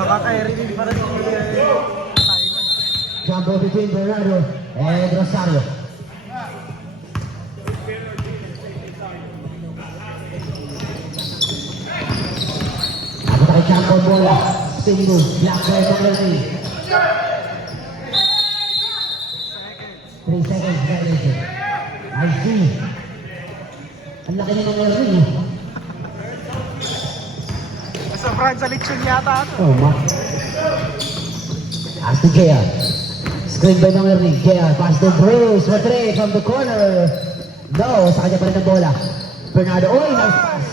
Nakaka-carry din para si Simon. Jump ball between Bernardo and Rosario. Ako tayo jump ball bola. Spin move. Black ball from Lerny. 3 seconds violation. I see. Ang laki na ng Lerny. Sobrang sa lechon yata ito. Oh, ma. Pass to JR. Screen by ng Lerny. JR, pass to Bruce. For 3 from the corner. No, sa kanya pa rin ang bola. Bernardo, oy, nice pass.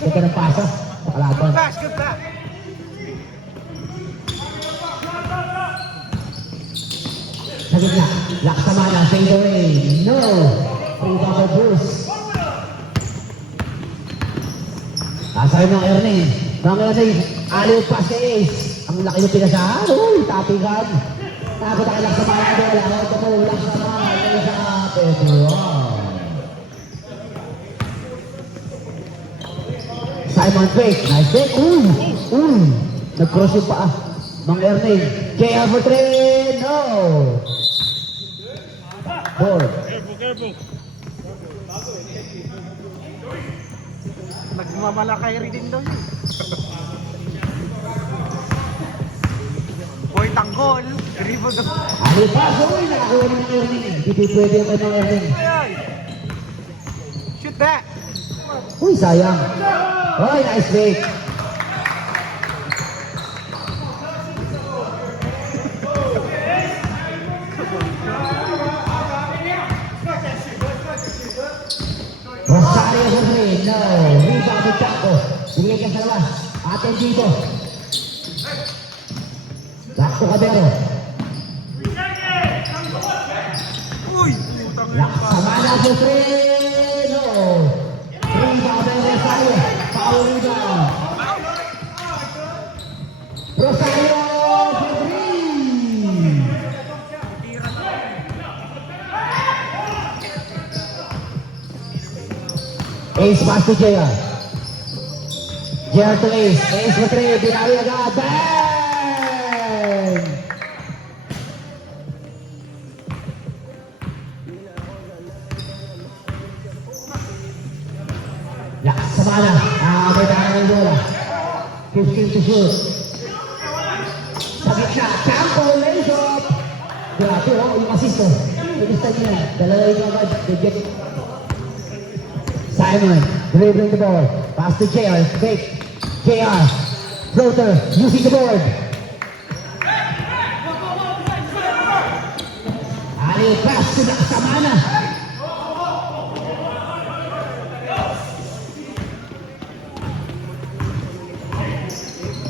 Ito ng pasa. Nakalaban. Good pass, good pass. Sa gitna. Laksamana, fade away. No. Rebound by Bruce. Asay ng Ernie. Ng Ernie, aliw pass si Ace. Ang laki ng pinasahan. Uy, tapigan. Takot ang Laksamana. Wala na ito po. Laksamana. Isa Pedro. Simon fake. Nice fake. Uy. Nag-cross yung paa. Mang Ernie. JR for 3. No. Ball. Careful. Nagmamalakay rin daw yun. Boy, tanggol. Dribble daw. Ano pa? Uy, nakakuha ng Ernie. Hindi pwede yung kanyang Ernie. Ay! Shoot that! Uy, sayang. Uy, nice fake. Rosario Henry, no. Rebound with Chaco. Binigay ka sa labas. Aten dito. Back to Cabero. Uy! Putang ina. Laksamana for 3. No. Rebound by Rosario. Foul rebound. Rosario for 3. Ace pass to JR. JR to Ace. Ace for 3. Binawi agad. Bang! Laksamana. May tahan ng bola. 15 to shoot. Sa gitna. Campo. Lays up. Grabe yung assist oh. Pag-istan niya. Dalawa yung agad. Simon, dribbling the ball. Pass to JR. Fake. JR. Floater. Using the board. Aliw pass to Laksamana.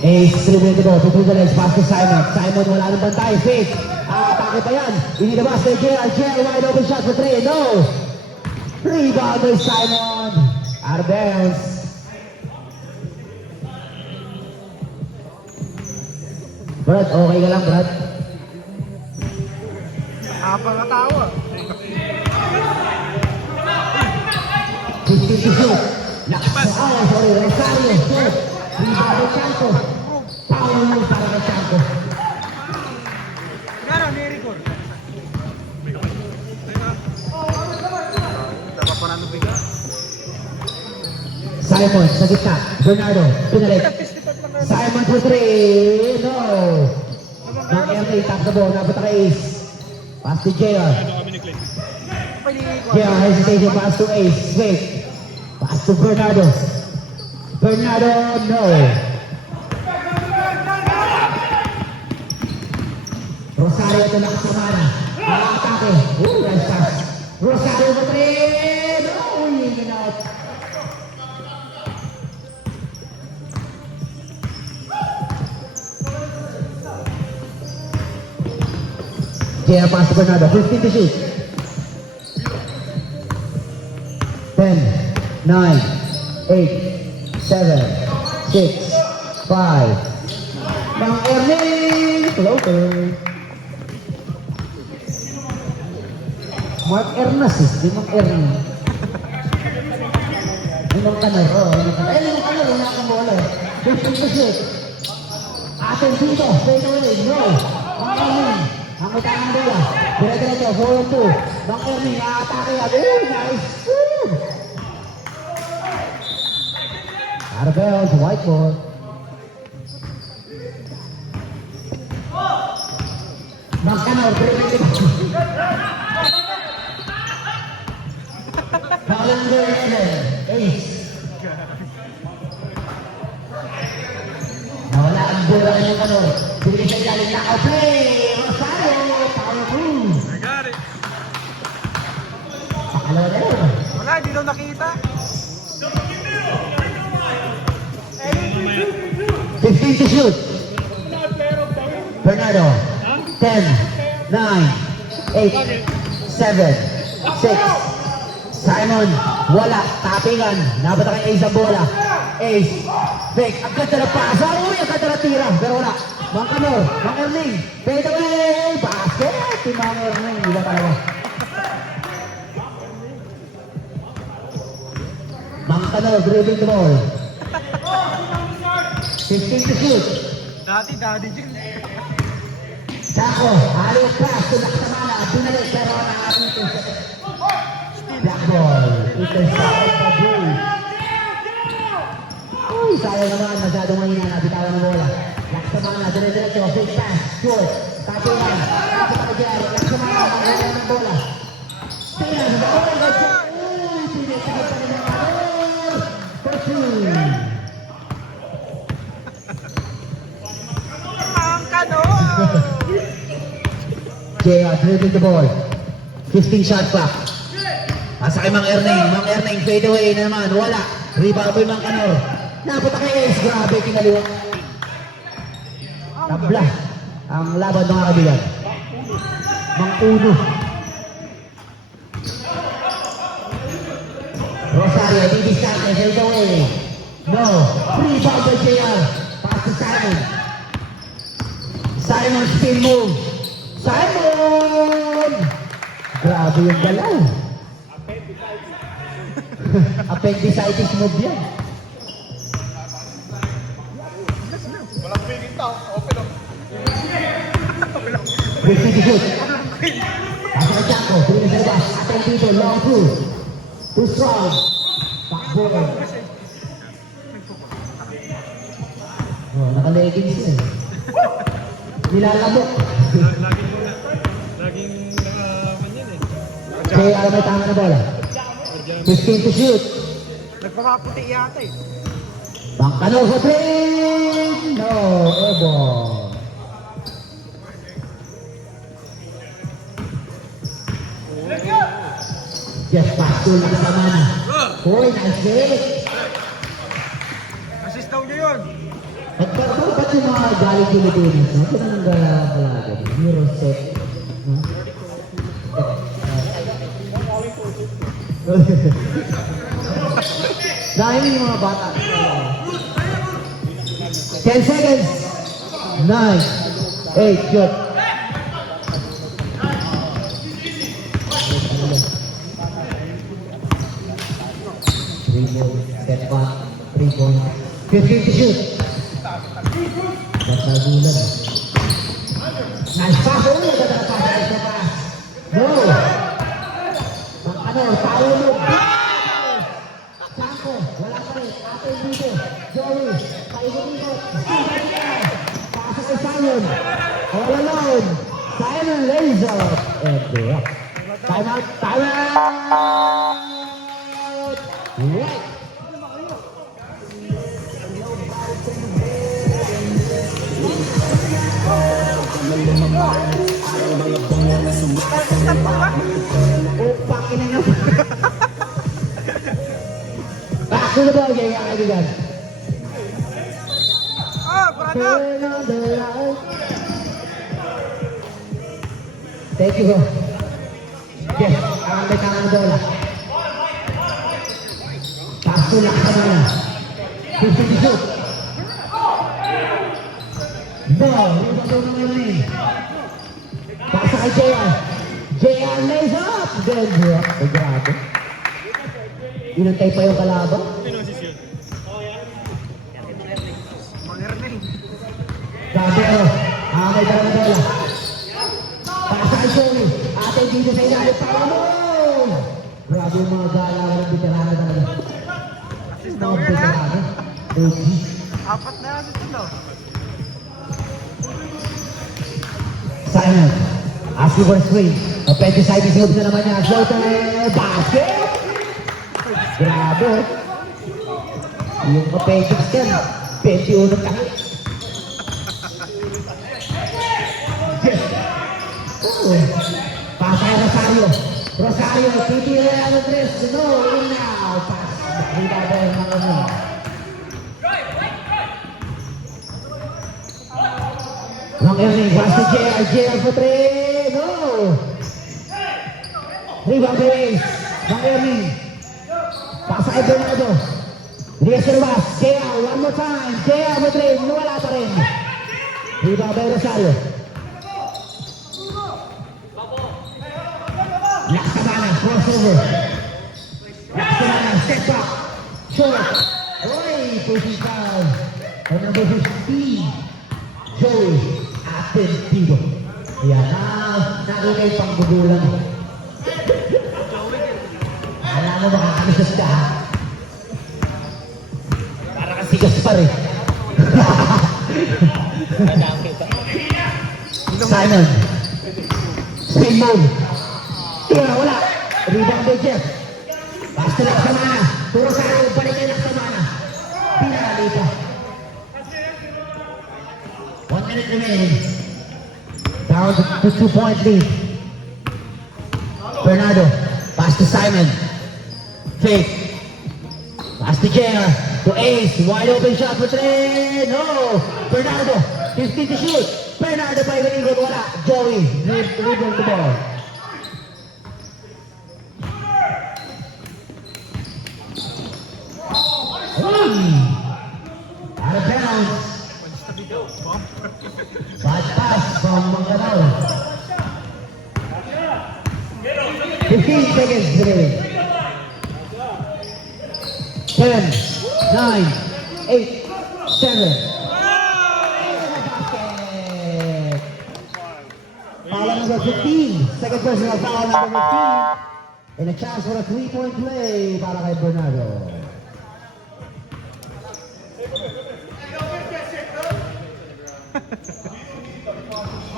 Ace dribbling the ball. Between the legs. Pass to Simon. Simon wala nang bantay. Fake. Atake pa yan. Inilabas na JR. JR wide open shot for 3. No. Rebound by Simon. Arbels. Brad, okay ka lang, Brad? Habang nga tao ah. 15 to shoot. Sorry, Rosario. Shoot. Rebound by Chanco. Foul lang para kay Chanco. Gara, may record. Dapat pa namin bigla. Simon, sa gitna. Bernardo, pinalik. Simon for 3. No. Nang-MA, tap the ball. Napata kay Ace. Pass to JR. JR, hesitation. Pass to Ace. Fake. Pass to Bernardo. Bernardo, no. Rosario to Laksamana. Atake. Nice pass. Rosario for 3. No. Uy, out. JR pass to Bernardo. 15 to shoot. 10, 9, 8, 7, 6, 5. Mang Ernie! Floater. Mark Ernas eh. Di Mang Ernie. Inong Kanor. Oo, Inong Kanor. Ayun, Inong Kanor. Wala kang bola eh. Shoot. Atin dito. Straight away. No. Mang Ernie. Ang utang ng bola. Dire-diretso. Forward 2. Mang Ernie. Nakatake yan. Nice. Arbel sa whiteboard. Mang Kanor. Dire-diretso. Calendar 11. Ace. Nawala ang bola ng Kanor. Bili sa ilalim na play. Rosario. Power move. I got it. Pakalawa na yun. Wala, hindi daw nakita. 15 to shoot. Bernardo. 10, 9, 8, 7, 6. Simon. Wala. Tapingan. Nabata kay Ace ang bola. Ace. Fake. Ang ganda na pasa. Uy, ang ganda na tira. Pero wala. Mang Kanor. Mang Erning. Fade away. Basket. Si Mang Erning. Iba talaga. Mang Kanor. Dribbling the ball. 15 to shoot. Dati, Jim. Sako, aliw pass, tulak sa mana, binalik pero nakakita. Black ball, intercepted pa Jay. Uy, sayang naman, masyadong mahina na, bitawan ng bola. Black sa mana, dire-diretso, fake pass, short, tapuan, tapos pa Jerry, black sa mana, magagawa ng bola. Tingnan, sa bola, gotcha. Uy, pinitigot pa rin ng ball. Pursuit. Ang Kanor! JR dribbling the ball. 15 shot clock. Asa kay Mang Erning. Mang Erning fade away na naman. Wala. Rebound by Mang Kanor. Napunta kay Ace. Grabe kinaliwa. Tabla. Ang laban mga kabigan. Mang Uno. Rosario. Didiscount. Fade away. No. Rebound by JR. Pass to Simon. Simon still move. Simon! Grabe yung galaw. Appendicitis move yan. Walang feeling tao. Open up. Ready to shoot. Asa kay Chaco. Tuloy sa labas. Ateng dito. Long through. Too strong. Backboard. Oh, naka-leggings yun. Nilalabok. Laging nakaman yan eh. Kaya alam may tama na bola. 15 to shoot. Nagpakaputi yata eh. Mang Kanor sa 3! No, airball. Just pass to lang sa mana. Hoy, nice hit. Assist daw niya yun. Ba't yung mga galing Pilipinas, no? Ito nang galaga. Hero set. No? Dahil yung mga bata. 10 seconds. 9, 8, shoot. Three ball, step back, 3 point. 15 to shoot. Nagtagulan. Nice pass. Oh, naganda na pass. Nice pass. No. Mang Kanor, power move. Chaco, wala pa rin. Atin dito. Joey, paikot-ikot. Pasa kay Simon. All alone. Simon lays up. And drop. Time out. Time out. Right. Oh, pakin na naman. Back to the ball game, mga kaibigan. Oh, brother! Turn on the light. Thank you, bro. Yes, ang may tangan bola. Pass to lang sa mana. 50 to shoot. No, rebound daw naman yun eh. Pasa kay JR. JR lays up! Then drop. Ay, grabe. Inantay pa yung kalaban. Grabe, oh. May dala na bola. Pasa kay Joey. Ate dito sa ilalim. Para mo! Grabe yung mga galaw ng veterano talaga. Mga veterano. Apat na assist ito. Simon. Asking for a screen. Offensive side is na naman niya. Floater. Basket! Grabe. Yung offensive scan. 21 tayo. Pasa kay Rosario. Rosario, titira ang address. No, in now. Pass. Nakita ba yung mga mo? Long Ernie, pass to JR. JR for 3. No. Rebound by Ace. Long Ernie. Pasa kay Bernardo. Rias Rivas. JR, one more time. JR for 3. Nawala pa rin. Rebound by Rosario. Laksamana, crossover. Laksamana, step back. Short. Oy, pushing foul. On number 15. Joey Atentido. Yan na, nakita yung panggugulan. Alam mo makakamisas ka, ha? Para kasigas pa rin. Simon. Spin move. Tira, wala. Rebound by Jeff. Basta Laksamana. Turo sa akin, balik kay Laksamana. Pinarali ka. 1 minute remaining. Down to 2-point lead. Bernardo. Pass to Simon. Fake. Pass to JR. To Ace. Wide open shot for 3. No. Bernardo. 15 to shoot. Bernardo by Gringo. Wala. Joey. Dribble the ball. Out of bounds. Bad pass from Manganao. 15 seconds remaining. 10, 9, 8, 7. Foul number 15. Second personal foul number 15. And a chance for a 3-point play para kay Bernardo.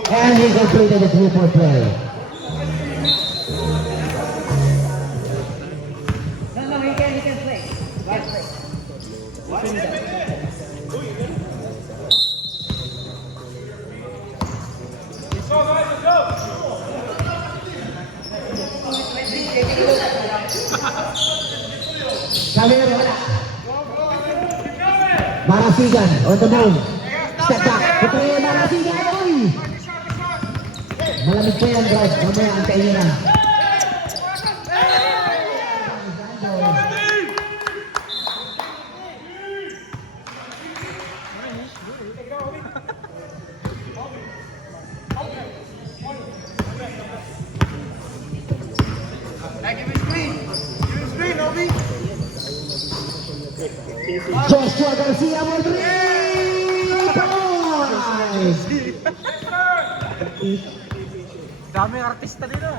And he completed the 3-point play. No, he can play. Camero, wala. Marasigan on the move. Step back. Putuloy Marasigan. Uy! Malamig pa yan, guys. Mamaya, antayin nyo na. Joshua Garcia for 3 points! Daming artista dito.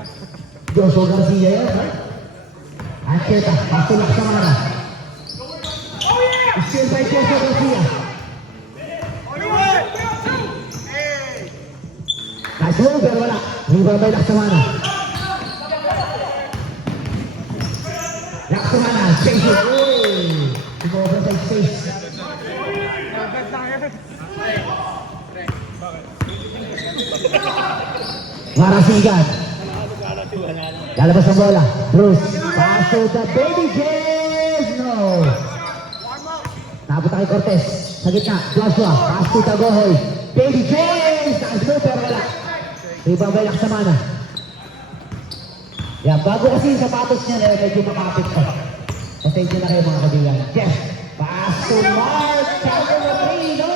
Joshua Garcia yan, ha? Ancheta, patulak sa mana. Still by Joshua Garcia. Nice move, pero wala. Rebound by Laksamana. Laksamana, chase it. Tumobra sa space. Marasigan. Lalabas ang bola. Bruce. Pass to the Baby Jays. No. Napunta kay Cortez. Sa gitna. Joshua. Pass to Tagohoy. Baby Jays. Nice move, pero wala. Rebound by Laksamana. Yan, bago kasi yung sapatos niya, medyo makapit pa. Pasensya na kayo mga kabilang. Jeff. Pass to Mark. Counter the 3. No.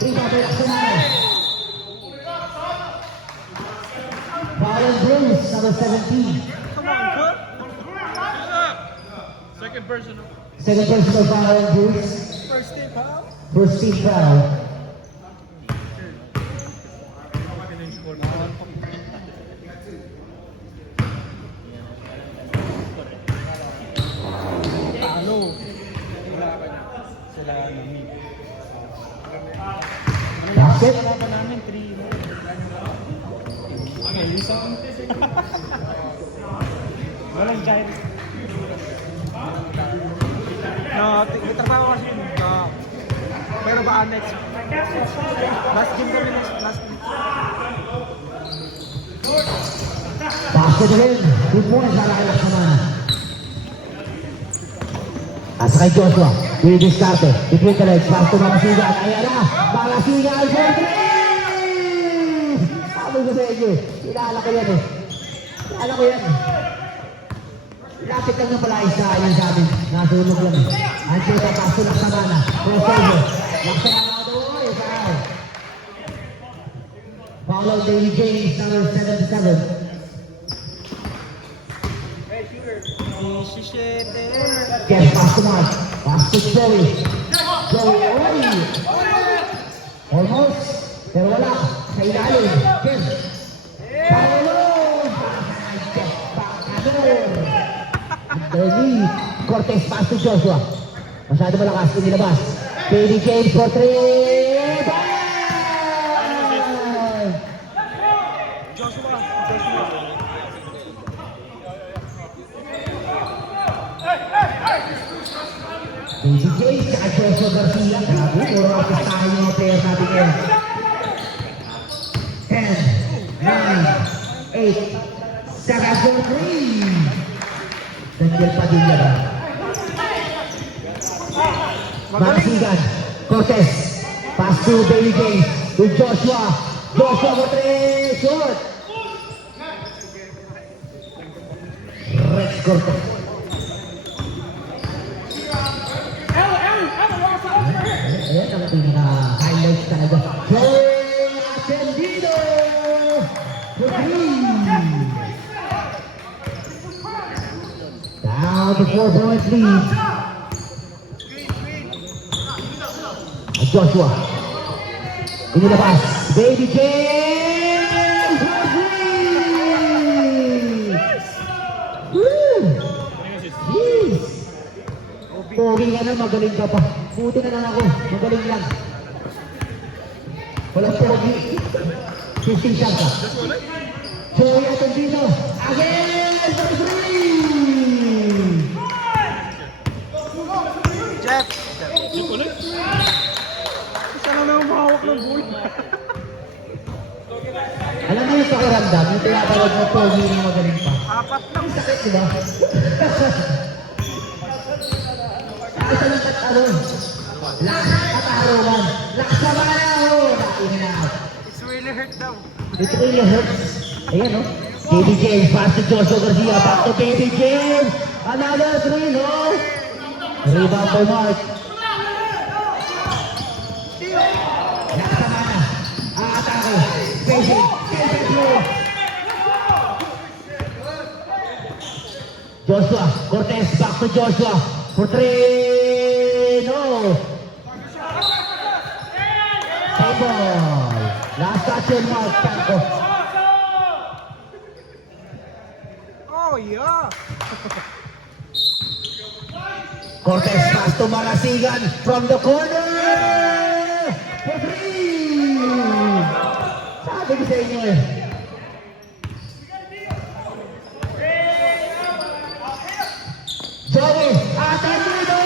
Rebound by Laksamana. Foul Byron Bruce, number 17. Second version of Second personal Byron Bruce. first team, pal. First team foul. Ano? Sila nami. Basket. Wala namin 3. Okay, isang. Walang child. May trabaho kasi yun. Pero baka next. Last game kami last week. Basket again. 2 points para kay Laksamana. Asa kay Joshua. Pwede diskarte. Between the legs. Pass to Malasigan. Ayan na. Malasigan for 3! Sabi ko sa inyo. Kilala ko yan eh. Kilala ko yan. Lapit lang na pala isa. Ayan sa amin. Nasunog lang eh. Ancheta. Pass to Laksamana. Crossover. Laksamana out the way. Foul. Foul on David James. Number 77. Yes, pass to Mark. Pass to Joey. Joey, oy! Almost. Pero wala. Sa ilalim. Kim. Paolo! Step back. Underneath. Cortez, pass to Joshua. Masyado malakas. Inilabas. Baby James for 3. Bye! Joshua. Baby James, saka Joshua Garcia. Grabe, puro apistahan yung mga players natin ngayon. 10, 9, 8, Saragol 3. Daniel Padilla ba? Magasigan, Cortez. Pass to Baby James. To Joshua. Joshua for 3. Short. Rex Cortez. Ayan ang pinaka-highlights talaga. Joey Ascendido! For 3! Down to 4 points lead. Joshua. Inilabas. Baby James! For 3! Woo! Jeez! Pogi ka na, magaling ka pa. Buti na lang ako, magaling lang. Walang pogi. 15 shot ka. Joey Atendino. Again for 3! Jeff. Isa lang naman mahawak ng bull. Alam mo yung pakiramdam, yung tinatawag na pogi na magaling pa. Apat lang. Sakit, di ba? Isa lang ano? Lakas at arawan. Lakas na ba na ako? Dating na. It's really hurt daw. It really hurts. Ayan, no? Baby James, pass to Joshua Garcia. Back to Baby James. Another 3, no? Rebound for Mark. Lakas na ba na? Aatake. Spacing. Spacing through. Joshua. Cortez, back to Joshua. For 3. No. Table. Last touch on Mark Tanco. Oh, yeah. Cortez pass to Marasigan from the corner. For 3. Sabi ko sa inyo eh. Joey Atendino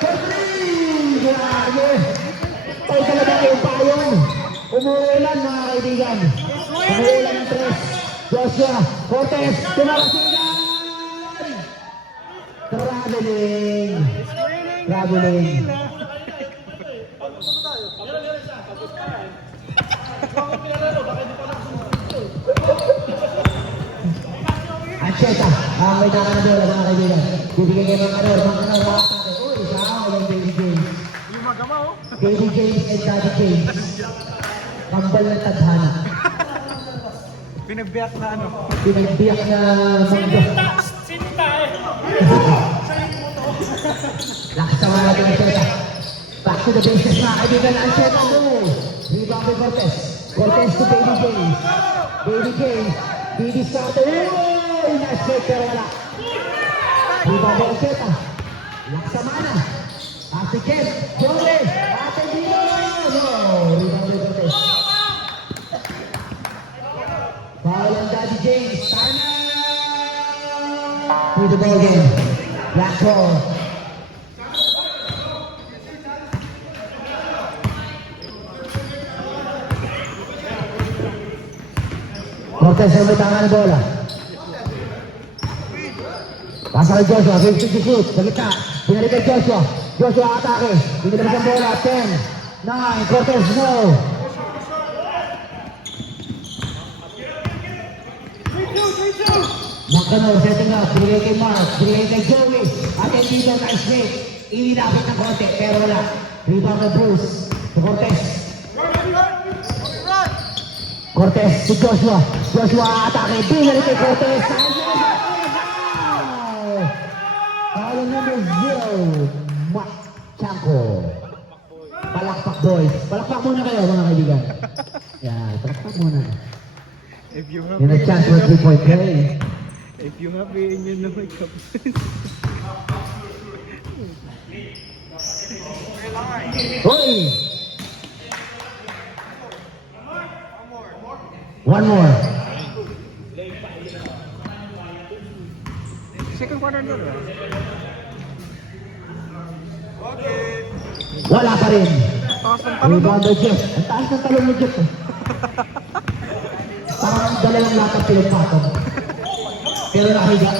for 3. Grabe. Tayo talaga yung payon. Umuulan mga kaibigan. Umuulan ng 3. Joshua Cortez to Marasigan. Traveling. Traveling. Ancheta, may naka na bola mga kaibigan. Bibigyan kayo ng mga atake. Uy, sao yung Baby James. Yung magama, oh. Baby James and Daddy James. Kambal ng tadhana. Pinagbiyak na ano. Pinagbiyak na mundo. Nakasama natin ang Cheta. Back to the bases na kaibigan ang Cheta. No! Rebound by Cortez. Cortez to Baby James. Baby James. Baby starter. Uy! Nice break pero wala. Rebound by Cheta. Nakasama na. Ate Jen. Joey. Ate Dino. No! Rebound by Cortez. Foul on Daddy James. Time out! To the ball game. Black ball. Cortez ang may tanga ng bola. Pasa kay Joshua, 50 to shoot. Sa gitna, pinalik kay Joshua. Joshua atake. Pinilabas ang bola. 10, 9, Cortez, no. Macanor, setting up. Pinilay kay Mark. Pinilay kay Joey. At yung dito, nice break. Inilapit ng konti, pero wala. Rebound na Bruce. Sa Cortez. Cortez si Joshua. Joshua atake. Binalik kay Cortez. Foul number 0. Mac Chanko. Palakpak boys. Palakpak muna kayo mga kaibigan. Yeah, palakpak muna. If you have Yan a chance for 3-point play. If you have it in your nose, Hoy! One more. second quarter na ba? Wala pa rin. Taas ng talon. Rebound by Jeff. Ang taas ng talon ni Jeff. Parang dalawang lakad pinagpatong. Pero nakahiga.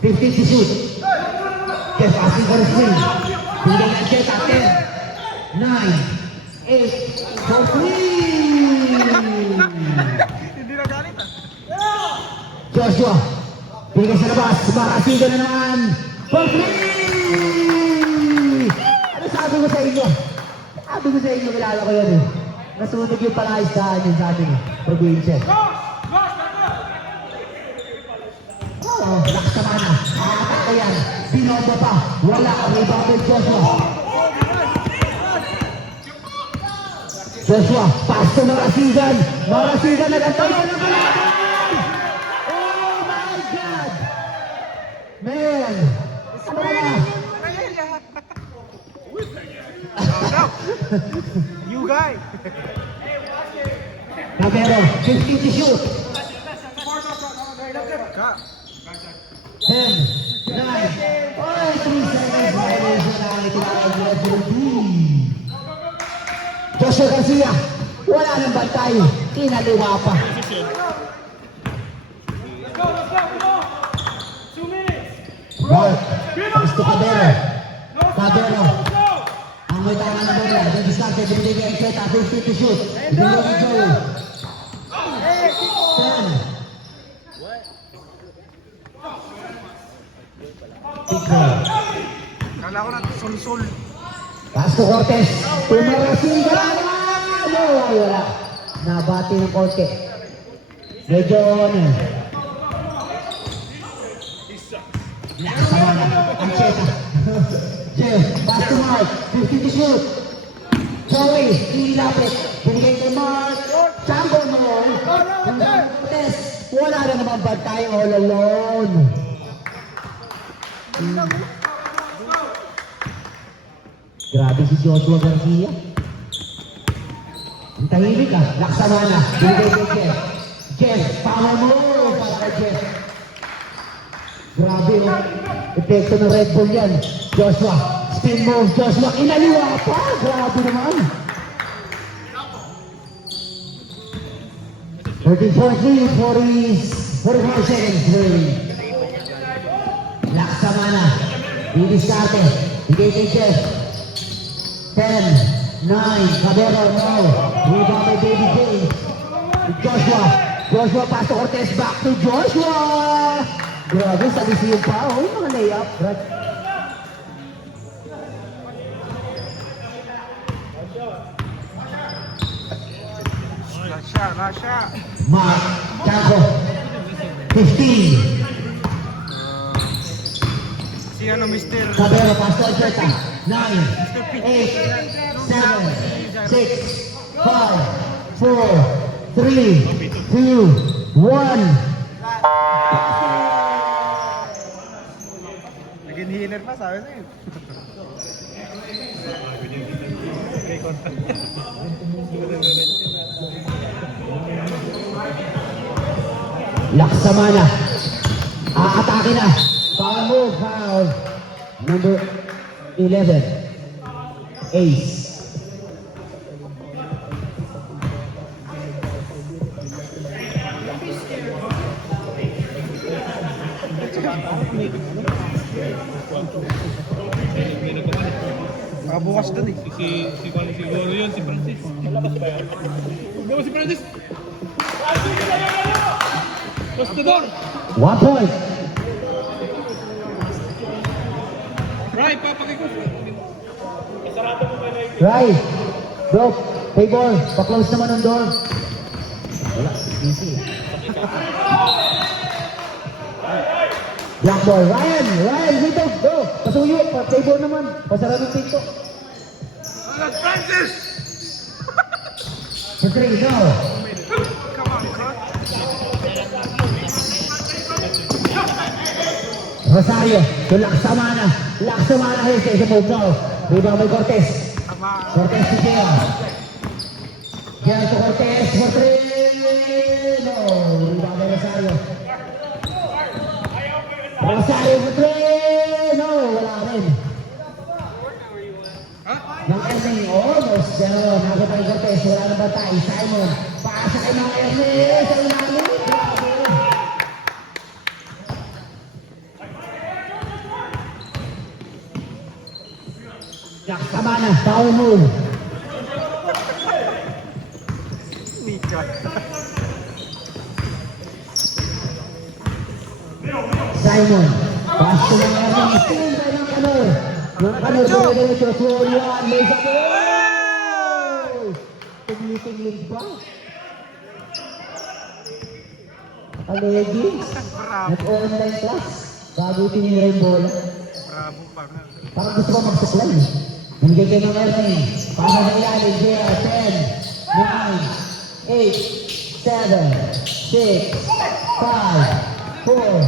50 to shoot. Jeff asking for a swing. Bigay ng Jeff at 10, 9, 8, for three! Hindi na galit ah. Joshua. Bigay sa labas. Marasiga na naman. For three! Ano sabi ko sa inyo? Sabi ko sa inyo, kilala ko yan eh. Nasunog yung palahisahan yun sa atin eh. Provincia. Oo, nakasama na. Atak ko yan. Binombo pa. Wala. Rebound by Joshua. Joshua, pass to Marasigan. Marasigan nagantay sa nakalaban! Oh my God! Man! Ano ba na? You guy. Cabero, 50 to shoot. Ka. 10, 9, oh, 3 seconds violation na ito. Joshua Garcia, wala nang bantay. Inaliwa pa. Mark, pass to Cabero. Cabero. Ang may tama na bola. Then diskarte, binibigay ang Cheta. 50 to shoot. Binibigay ang Joey. 10. Kala ko na sul-sul. Pass to Cortez. Tumarasin ka lang. No, wala. Nabati ng konti. Medyo ano. Nakasama na. Ang Cheta. Jeff, pass to Mark. 50 to shoot. Joey, ilapit. Binigay kay Mark. Chango mo. Cortez. Wala na naman bantay all alone. Grabe si Joshua Garcia. Ang tahimik ah. Laksama na. Binigay kay Jeff. Jeff, power mo para kay Jeff. Grabe oh. Epekto ng Red Bull yan. Joshua, spin move. Joshua, inaliwa pa. Grabe naman. 13.3, 44 seconds. Laksama na. Didiskarte. Bigay kay Jeff. 10, 9, Cabero, no. Rebound by Baby James. Joshua. Joshua pass to Cortez. Back to Joshua. Grabe, salisi yung pa. Oh, yung mga layup. Rasha. Mark Chanco. 15. Si ano, Mr. Cabero, Pastor Cheta. 9, 8, 7, 6, 5, 4, 3, 2, 1. Naging healer pa, sabi sa'yo. Laksamana. Aatake na. Power move, foul. Number 11. Ace. Nakabukas doon eh. Siguro yun, si Francis. Hindi mo si Francis. Bastador! 1 point. Right, papakiko. Right. Drop. Favor. Pa-close naman ang door. Wala. Easy. Black ball. Ryan. Ryan. Dito. Go. Pasuyo. Pa-favor naman. Pasara ng pinto. Francis! For 3. No. Come on, cut. Rosario. To Laksamana. Laksamana. Here's the move. No. Rebound by Cortez. Tama. Cortez to Gea. Gea to Cortez for 3. No. Rebound by Rosario. Rosario for 3. No. Wala rin. Ng Ernie. Almost. Pero nakita ni Cortez. Wala na batay. Simon. Paasa kay mga Ernie. Sa ilalim. Grabe. Laksamana. Power move. Nika. Simon. Pass to mga Ernie. Steal by ng Kanor. Ng Kanor. Dire-diretso. Florian. May sabi. Tingling ba? Alegi. Bravo. Nag-online class. Bago tinira yung bola. Bravo pa nga. Parang gusto ko mag-supply. Nandiyan kayo ng Ernie. Para na ilalim. Gea. 10, 9, 8, 7, 6, 5, 4,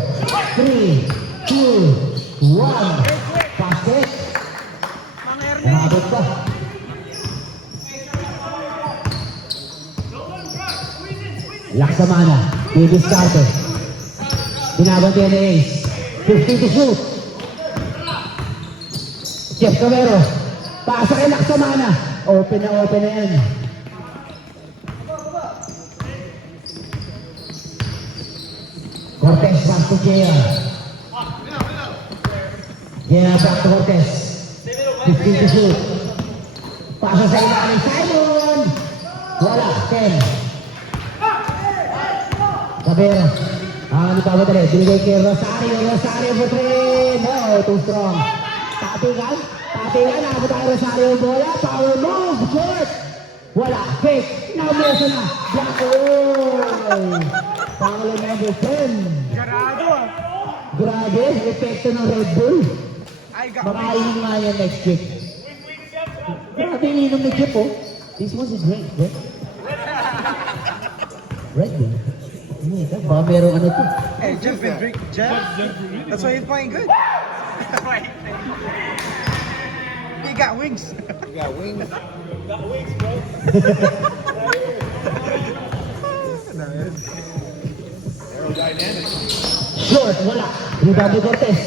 3, 2, 1. Pass it. Mang Ernie. Umabot pa. Laksamana. Didiskarte. Binabantiyan ni Ace. 50 to shoot. Jeff Camero. Pasa kay Laksamana. Open na yan. Cortez back to Gea. Gea back to Cortez. 15 to shoot. Pasa sa ilalim. Simon! Wala. 10. Cabero. Ano pa ba tayo? Binigay kay Rosario. Rosario for 3. No, too strong. Tatingan. Nakabot tayo Rosario yung bola. Power move. Short. Wala. Fake. Namuso na. Black roll. Pangalan number 10. Garado ah. Grabe. Epekto ng Red Bull. Ay, Makainom nga yan next week. Grabe yung inom ni Jeff, oh. This one is great, bro. Red Bull. Baka merong ano to. Hey, Jeff and drink. Jeff? That's why he's playing good. He got wings. You got wings. Short, wala. Rebound ni Cortez.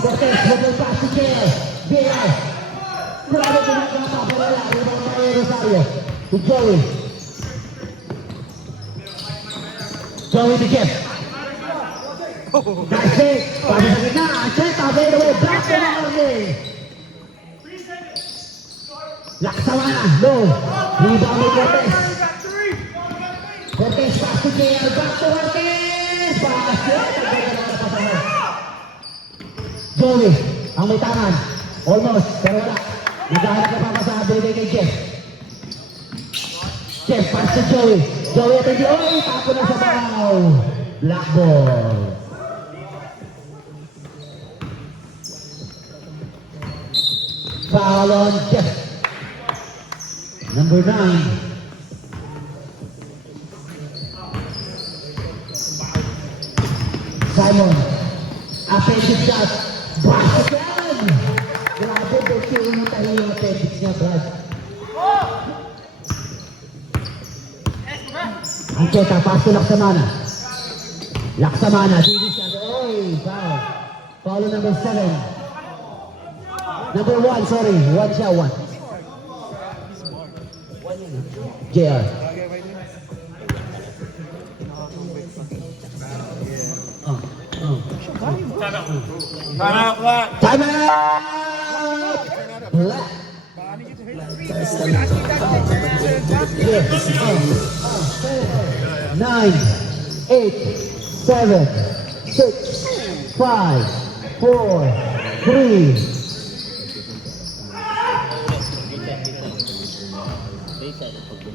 Cortez, double pass to Gea. Gea. Grabe pinagkata, pero wala. Rebound tayo Rosario. To Joey. Joey to Jeff. Nice it. Pasa sa gitna. Cheta, made away. Block to Marley. Laksamana. No. Rebound ni Cortez. Cortez pass to Gea. Back to Cortez. Pass it. Joey. Ang may tangan. Almost. Pero wala. Naghahanap na pa sa binigay kay Jeff. Jeff, pass to Joey. Joey Atendi. Oy, tapo na sa bahaw. Black ball. Foul on Jeff. Number 9. Simon. Offensive shot. Basket yan! Grabe, Becky, unang tayo yung offensive niya, Brad. Ancheta, pass to Laksamana. Laksamana, Didi siya. Oy, foul. Foul on number 7. Number 1, sorry. 1 siya, 1. JR. Time out! Black. Yes. 9, 8, 7, 6, 5, 4, 3.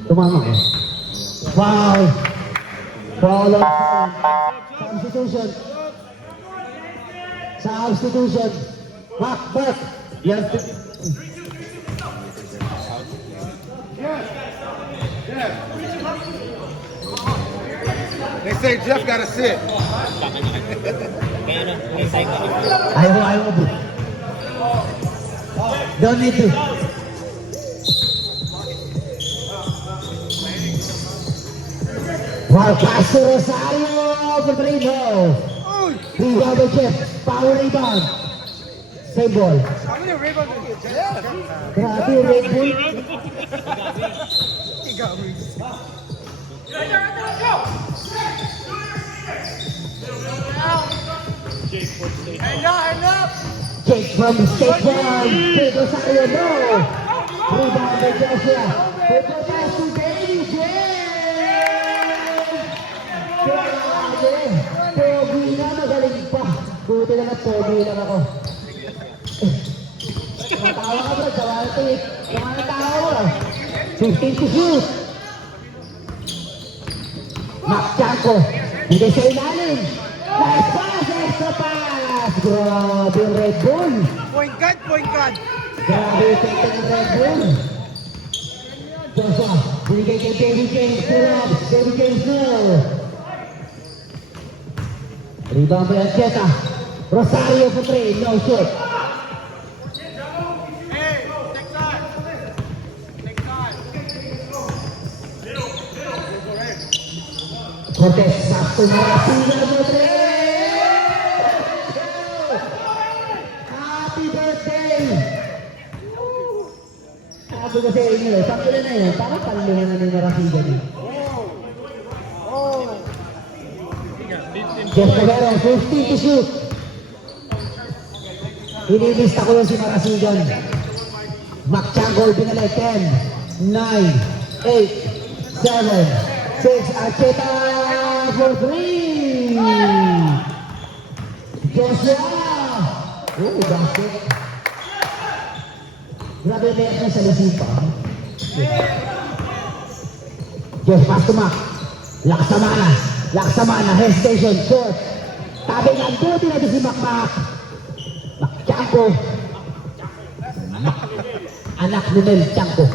Tumama ko. Foul. Foul on substitution. Substitution. Back. Yes. They say Jeff gotta sit. Ayaw, bro. Don't need to. Wow, pass to Rosario for three, no. Rebound by Jeff. Power rebound. Same ball. How many rebounds did you get? Grabe yung Red Bull. He got me. Jake from State Farm. Jake Rosario, no. Rebound by Joshua. Triple pass to Davey James. Grabe. Pogi na, magaling pa. Buti lang at pogi lang ako. Matawa ka bro, tawa ito eh. Tawa mo. 15 to shoot. Makchanko. Hindi sa ilalim. Nice pass, extra pass. Grabe yung Red Bull. Point guard. Grabe yung tekta ng Red Bull. Joshua, binigay kay David James. David James no. Rebound by Ancheta. Rosario for 3, no shoot. Cortez, sakto na sila mo 3. Happy birthday! Sabi ko sa inyo, sabi na yun, parang paluhan na ni Marasigan eh. Jeff Cavero, 50 to shoot. Inilista ko yung si Marasigan. Makchanko, binalay 10, 9, 8, 7, 6, Archeta for 3. Joshua. Oh, basket. Grabe na yan sa Lisipa. Josh, pass to Mac. Laksamana, hesitation, short. Tabi ng duty na si Mac. Makchanko. Anak ni Mel Chanko.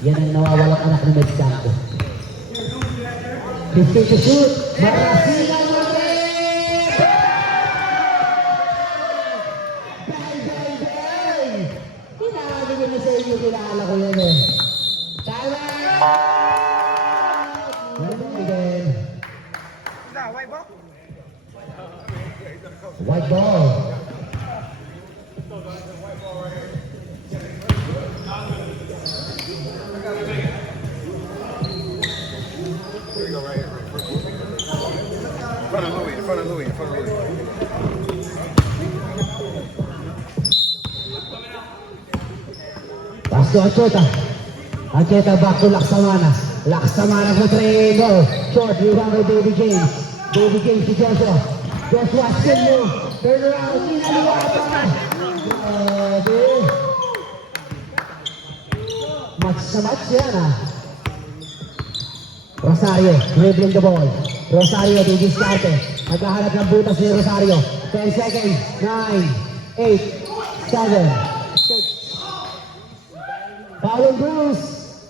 Yan ang nawawalang anak ni Mel Chanko. 50 to shoot. Marasigan mo rin! Bang! Tinabi ko na sa inyo, kilala ko yan eh. Tama! Again. White ball. In front of Louis. Pass to Ancheta. Ancheta back to Laksamana. Laksamana for 3, no. Short, rebound by David James. David James to Joshua. Joshua still move. Turn around. Sinaliwa pa. Grabe. Match na match yan ah. Rosario, dribbling the ball. Rosario, didiskarte. Naghahanap ng butas si Rosario. 10 seconds. 9, 8, 7, 6. Foul on Bruce.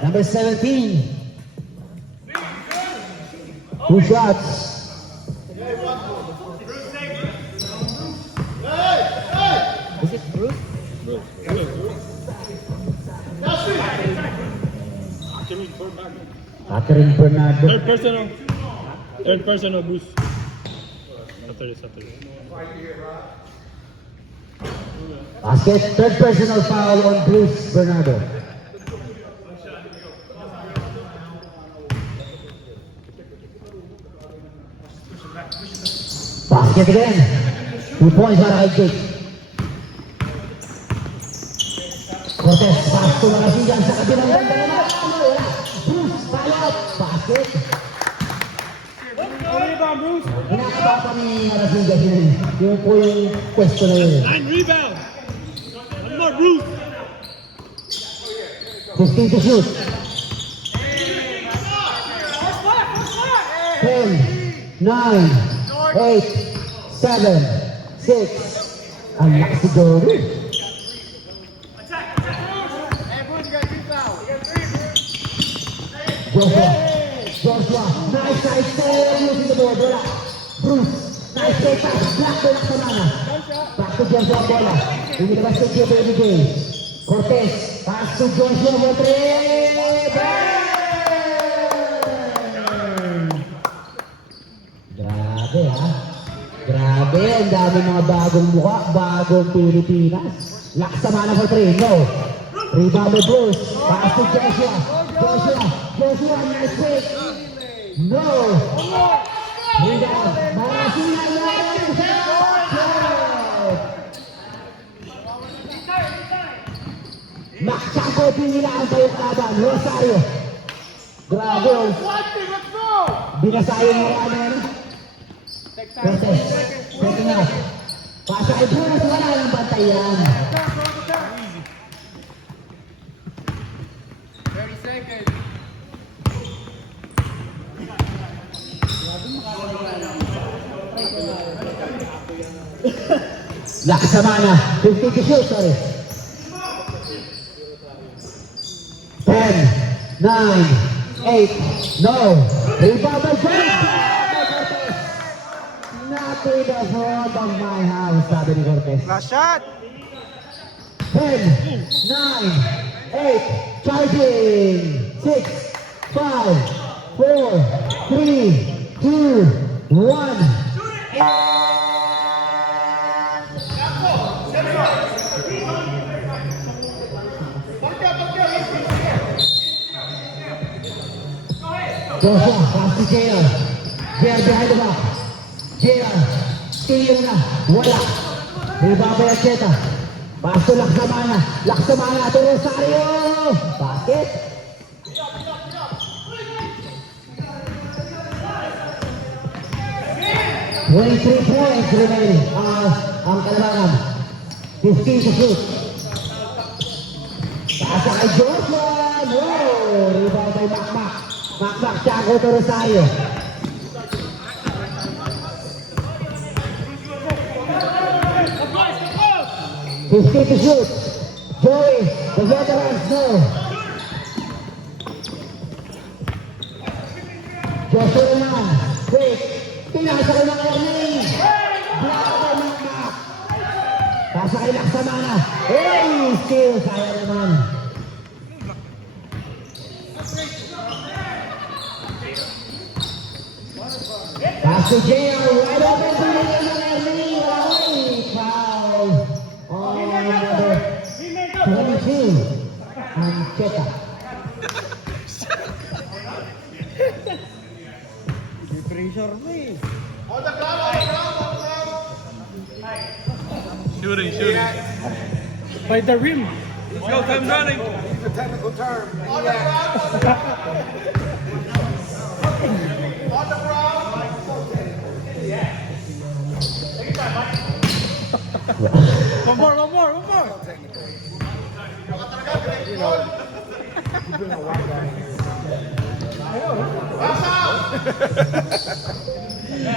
Number 17. 2 shots. Is it Bruce? Catherine Bernardo. Third person of boost. Saturday. Basket, third personal foul on Bruce Bernardo. Basket again. 2 points para kay Jake. Cortez, pass to Marasigan sa kabilang banda naman. Wala. Bruce, follow. Basket. Hinakabata ni Marasigan yun. Yun po yung pwesto na yun. 9 rebounds. One more Bruce. 15 to shoot. 10, 9, 8, 7, 6. Ang lakas si Joey. Joshua, nice stay using the board, wala. Bruce, nice stay pass, black to Laksamana. Back to Joshua, bola. Inilabas kay J. Baby J. Cortez, pass to Joshua, Grabe ha. Grabe, ang dami mga bagong mukha, bagong Pilipinas. Laksamana for 3, no. Rebound by Bruce, pass to Joshua. Joshua, nice break. No. Rebound, Marasigan Makchako, pinilaan pa yung kalaban. Rosario. Grabe, oh. Binasayo mo ano yan. Cortez, setting up. Pasa kay Bruce, wala lang bantay yan. 30 seconds. Laksamana, 50 to shoot, sorry. 10, 9, 8, no. Rebound by Cortez. Not in the front of my house, sabi ni Cortez. Last shot. 10, 9, 8, charging. 6, 5, 4, 3, 2, 1. Joshua, pass to JR. JR behind the back. JR, steal na. Wala. Rebound by Archeta. Pass to Laksamana. Laksamana to Rosario. Basket. Twenty-three points remaining. Ang kalabangan. 15 to shoot. Pasa kay Joshua. No. Rebound by Makmak. Makmak, Tiago to Rosario. Fifty to shoot. Joey, the veterans, no. Joshua naman. Wait. Pinasa kay mga Ernie. Black by Makmak. Pasa kay Laksamana. Hey, still, kaya naman. Pass to JR, wide open to the Ernie. Foul on number 22. Ancheta. Pressure mo eh. Shooting. By the rim. Let's go, time running. It's a technical term. One more. You know, you've been a white guy.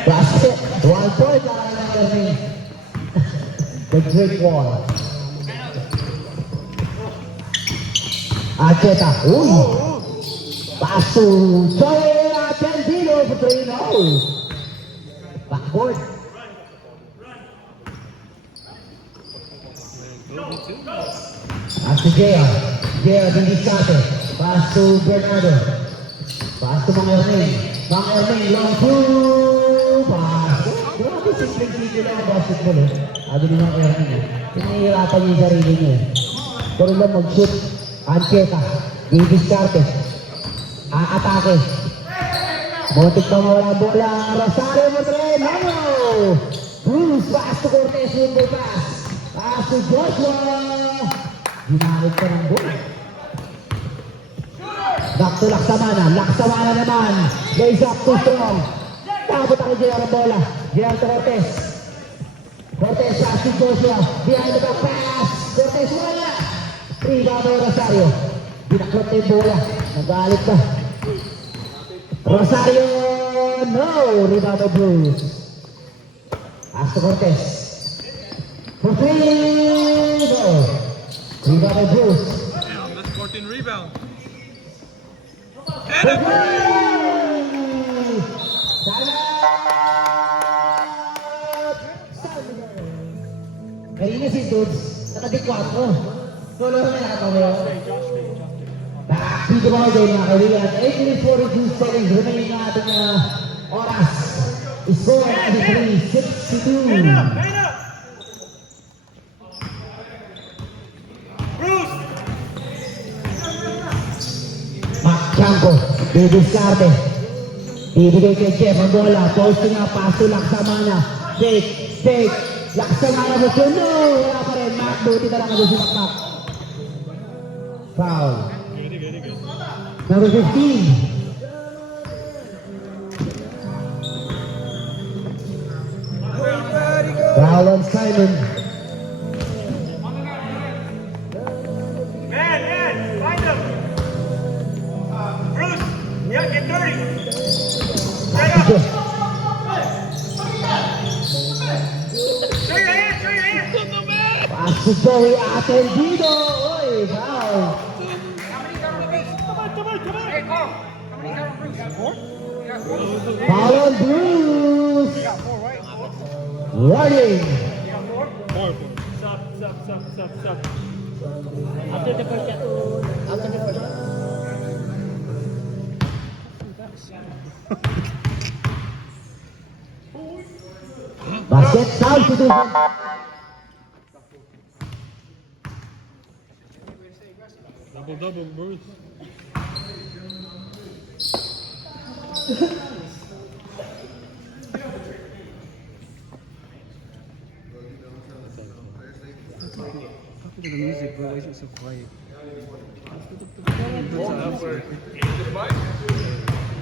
Basket, 1 point para kay Ernie. The Great Wall. Arteta, uy! Pass to Joey Atendino for 3-0. Backboard. Pass to JR. JR, hindi starte. Pass to Bernardo. Pass to Mang Erning. Mang Erning, long two. Pass. Grabe, simple-simple lang ang basketball eh. Sabi ni Mang Erning eh. Pinahihirapan niya yung sarili niya eh. Pero lang mag-shoot. Ancheta. Hindi starte. Aatake. Muntik pa mawala bola. Rosario Moreno. Bruce, pass to Cortez. Window pass. Pass to Joshua. Ginamit ka ng bola. Back to Laksamana. Laksamana naman. Lays up too strong. Tapos ako J.R. ang bola. J.R. to Cortez. Cortez pass to Joshua. Behind the back pass. Cortez wala. Rebound ng Rosario. Binaklot na yung bola. Nagalit pa. Rosario, no! Rebound by Bruce. Pass to Cortez. For 3, no! Rebound by Bruce. Damn, that's 14 rebound. For 3! Kanina si Dudes, nakadi 4. Solo na nakatawa. Dito mga game mga kaibigan, 8 minutes 42 seconds remaining na ating oras. Score at 3-62. Machanko, didiskarte. Bibigay kay Jeff ang bola. Posting nga, paso Laksamana. Take. Laksamana mo siya. No! Wala pa rin. Mac, buti na lang ang sumakmak. Foul. Number 15. Foul on Simon. Man, find him! Bruce, yeah, get dirty! Straight up! Show your hands! Pass to Joey Atendino. Oy, foul. Hey, Carl! How many got on Bruce? 4? You got 4? Foul on Bruce. You got 4, right? Running. You got 4? 4. Sup. After the first shot. After the first shot. Basket substitution. Double, Bruce. Look at the music, bro. Why is it so quiet?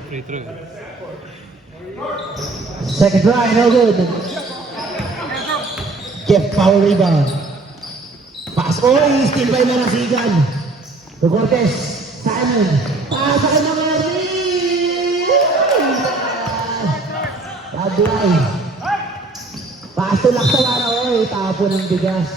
Free throw. Second try, no good. Jeff, foul rebound. Pass, oy, still by Manasigan. To Cortez, Simon. Pass sa kanya mga Tabuay. Pass to Laksamana, oy, tapo ng bigas.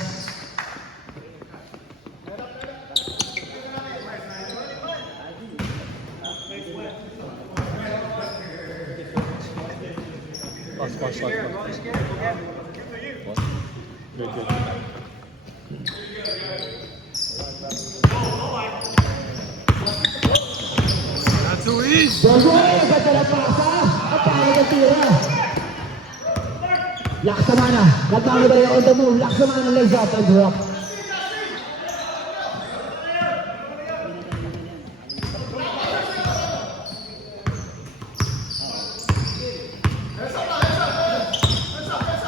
Pass. Good. That's who he is. Joshua, ganda na pasa. At kaya ng tira. Laksamana. Nagmamay ba rin on the move. Laksamana lays up and drop.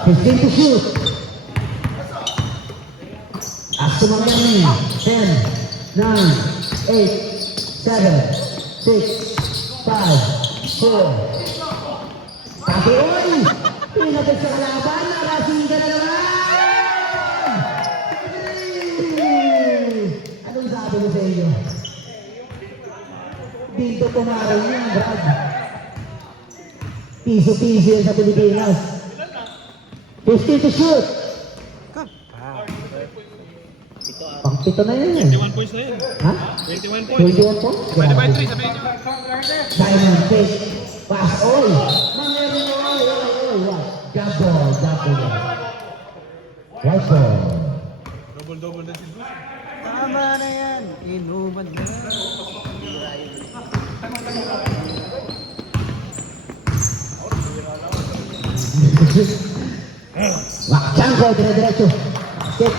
Fifteen to shoot. Laksamana 10, 9, 8, 7, 6, 5, 4. Sabi, oy! Pinatag sa kalaban, nakasiga na naman! Anong sabi mo sa inyo? Di Dito pumarang yun, Brad. Piso-piso yan sa Pilipinas. 50 to shoot. Good pass. Pang-pito na yan. 21 points na yan. Ha? 21 points. 21 points? Divided by Grabe. 3, sabihin nyo. Simon, take. Pass, oy. Mangyari mo, oy. Double. Right ball. Double din si Bruce. Tama na yan. Inuman na. Chanko, dire-diretso. Skip.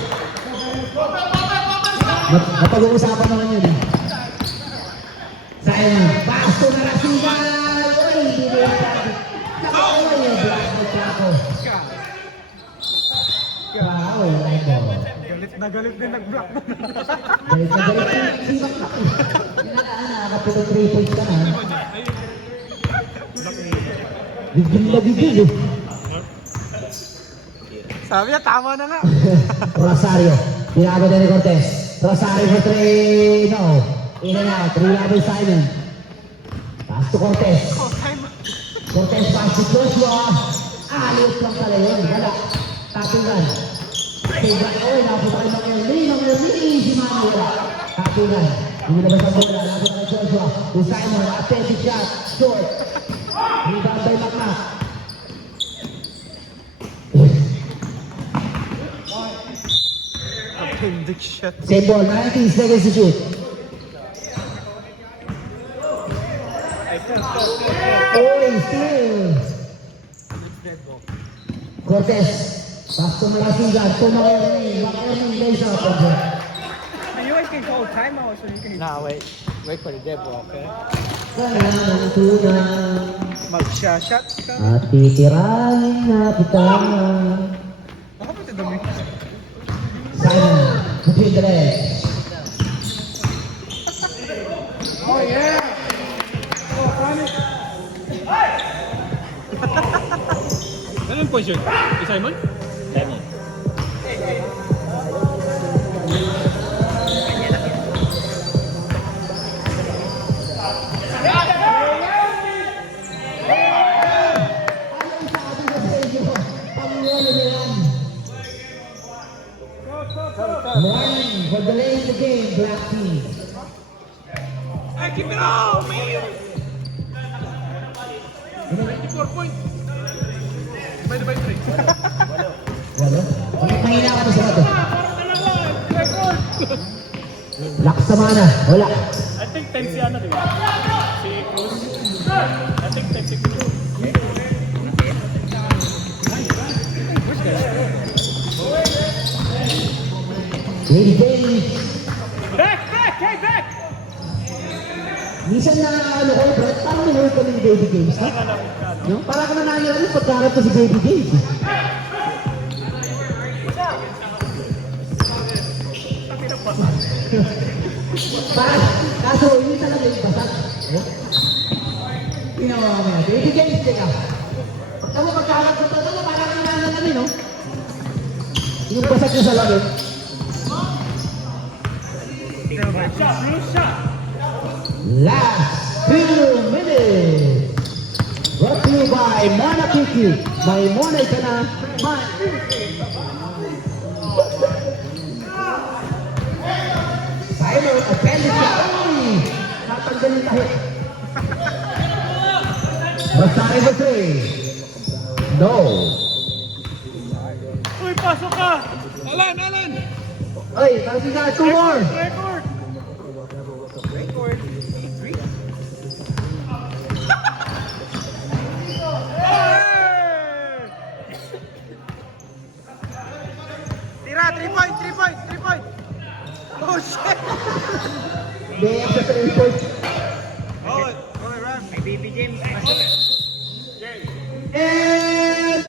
Napag-uusapan naman yun eh. Simon, pasto na rasigan! Uy, hindi na yung sabi. Uy, yung block na Chanko. Wow, right ball. Galit din nag-block na. Galit na galit. Sibak na ko. Nakakapito 3 points ka na. Bigil na bigil eh. Sabi niya, tama na nga. Rosario, pinago din ni Cortez. Rosario for 3, no. In and out, reliable Simon. Pass to Cortez. Oh, time. Cortez pass to Joshua. Ayos lang pala yun. Wala. Tatungan. Tiga, oy, napunta kay Mangyerli. Si Mano, wala. Tatungan. Hindi na ba sa bola? Napunta kay Joshua. To Simon, attempted shot. Short. Rebound by Macmac. Appendix shot. Same ball, 19 seconds to shoot. Oy, still. Cortez. Pass to Malasigan. To Macmac lays out. You guys can call timeout so you can. Nah, wait for the dead ball, okay? Kailangan tunang Mag-shot ka. at titirahin na kita. Baka pati dami. Simon, between the legs. Oh yeah. Oh, funny. Anong points yun? Si Simon? Warning for delaying the game, Black Team. Hey, keep it on, man! 24 points. Divided by 3. Wala? Mahina ka na sa bato. Lakas sa mana. Wala. I think 10 si ano, di ba? Si Cruz. I think 10 si Cruz. Baby James. Back! Hey, back! Minsan na ano ko, Brad, parang nahuli ko ng Baby James. Ha? No? Parang ka nangyari rin pagkarap ko si Baby James. Parang, kaso yun talaga yung basag. Tingnan mo mamaya. Baby James, teka. Pagka mo pagkarap ko talaga, parang nangyari kami, no? Yung basag na sa lamin. Last 2 minutes. Brought to you by Mona Kiki. May Mona ka na. Simon, appendix siya. Uy! Natanggal yung tahi. Rosario for 3. No. Uy, pasok ka! Alan! Ay, kasi ka, 2 more. Record! Record. Tira, 3 point. Oh shit! They have the 3 points.